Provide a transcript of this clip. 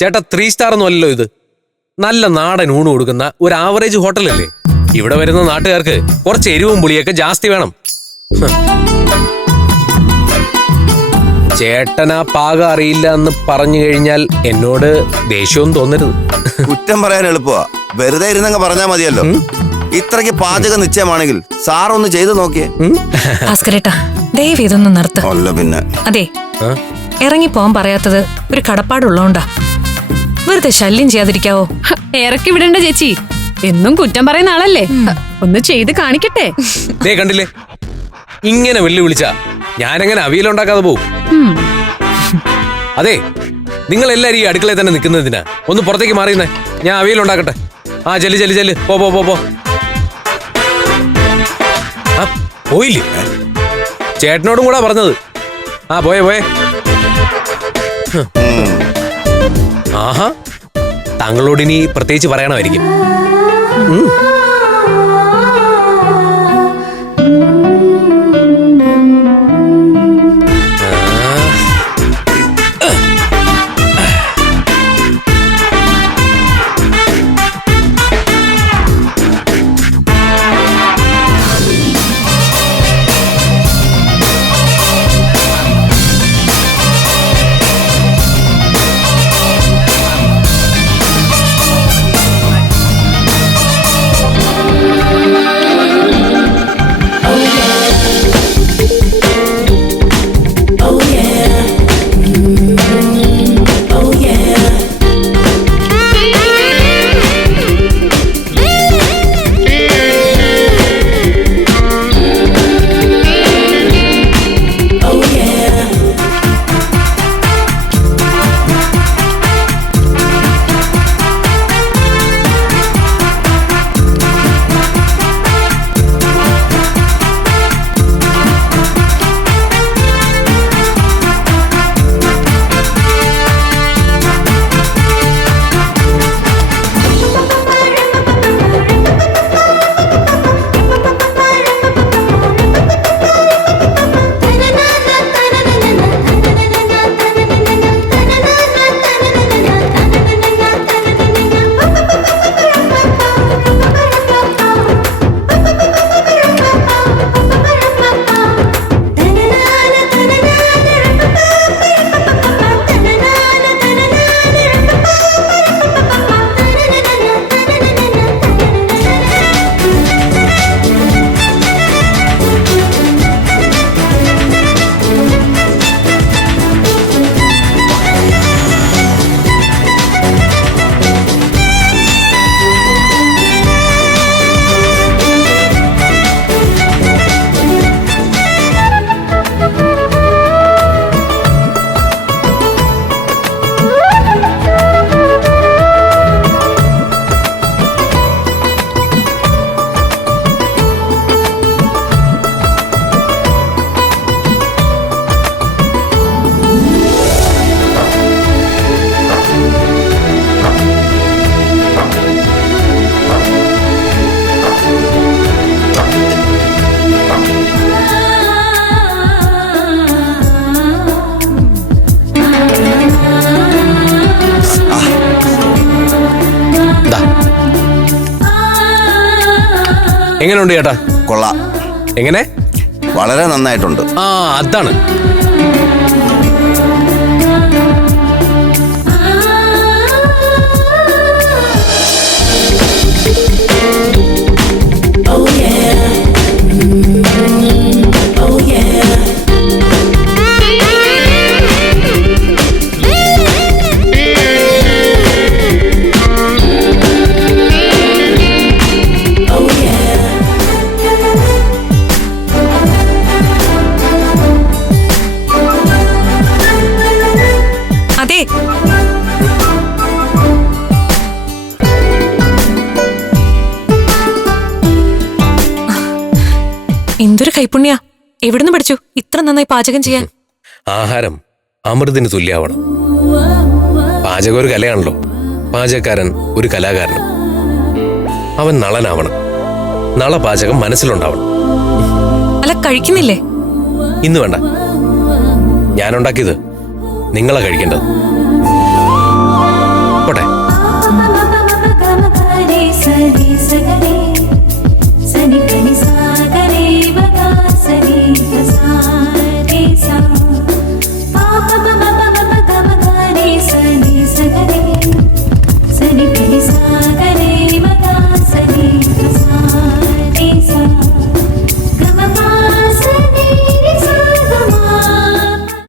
ചേട്ടാ 3 സ്റ്റാർ ഒന്നും അല്ലല്ലോ ഇത്. നല്ല നാടൻ ഊണ് കൊടുക്കുന്ന ഒരു ആവറേജ് ഹോട്ടലല്ലേ. ഇവിടെ വരുന്ന നാട്ടുകാർക്ക് കുറച്ച് എരിവും പുളിയൊക്കെ ജാസ്തി വേണം. ചേട്ടനാ പാകം അറിയില്ല എന്ന് പറഞ്ഞു കഴിഞ്ഞാൽ എന്നോട് ദേഷ്യവും തോന്നരുത്. കുറ്റം പറയാൻ എളുപ്പമാ, വെറുതെ ഇരുന്നങ്ങ് പറഞ്ഞാ മതിയല്ലോ. ഇത്രയ്ക്ക് പാചകം നിശ്ചയമാണെങ്കിൽ സാർ ഒന്ന് ചെയ്തു നോക്കിയേ. ഭാസ്കരേട്ടാ, ദയവ് ഇതൊന്നും നിർത്ത്. അല്ല പിന്നെ അതെ, ഇറങ്ങി പോവാൻ പറയാത്തത് ഒരു കടപ്പാടുള്ളോണ്ടാ. വെറുതെ ശല്യം ചെയ്യാതിരിക്കാവോ? ഇറക്കി വിടണ്ട ചേച്ചി, എന്നും കുറ്റം പറയുന്ന ആളല്ലേ, ഒന്ന് ചെയ്ത് കാണിക്കട്ടെ. കണ്ടില്ലേ, ഇങ്ങനെ വെല്ലുവിളിച്ചാ ഞാനെങ്ങനെ അവിയലുണ്ടാക്കാതെ പോവും? അതെ, നിങ്ങൾ എല്ലാരും ഈ അടുക്കളയിൽ തന്നെ നിൽക്കുന്നതിനാ. ഒന്ന് പുറത്തേക്ക് മാറിയുന്നേ, ഞാൻ അവിയലുണ്ടാക്കട്ടെ. ആ ചെല്ല് ചെല്ല് ചെല്ല്, പോ പോ പോ പോ. ആ പോയില്ലേ? ചേട്ടനോടും കൂടാ പറഞ്ഞത്. ആ പോയേ പോയേ. ആഹാ, താങ്കളോട് ഇനി പ്രത്യേകിച്ച് പറയണമായിരിക്കും. എങ്ങനെയുണ്ട് ചേട്ടാ? കൊള്ളാം. എങ്ങനെ? വളരെ നന്നായിട്ടുണ്ട്. ആ, അതാണ്. എന്തൊരു കൈപ്പുണ്യ! എവിടുന്ന് പഠിച്ചു ഇത്ര നന്നായി പാചകം ചെയ്യാൻ? ആഹാരം അമൃതിന് തുല്യാവണം. പാചകം ഒരു കലയാണല്ലോ. പാചകക്കാരൻ ഒരു കലാകാരനും. അവൻ നളനാവണം. നള പാചകം മനസ്സിലുണ്ടാവണം. അല്ല, കഴിക്കുന്നില്ലേ? ഇന്ന് വേണ്ട. ഞാനുണ്ടാക്കിയത് നിങ്ങളാ കഴിക്കേണ്ടത്.